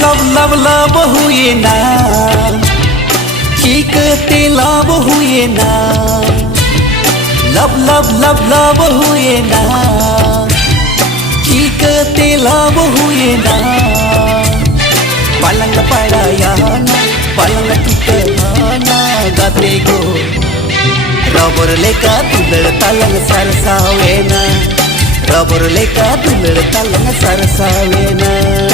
Love love love हुए ना, चीखते love हुए ना, लव लव लव लव हुए ना, चीखते लव हुए ना। पलंग पड़ाया ना, पलंग टूटा ना, गाते गो रबर लेका दुलड़ तलंग सरसावे ना, रबर लेका दुलड़ तलंग सरसावे ना।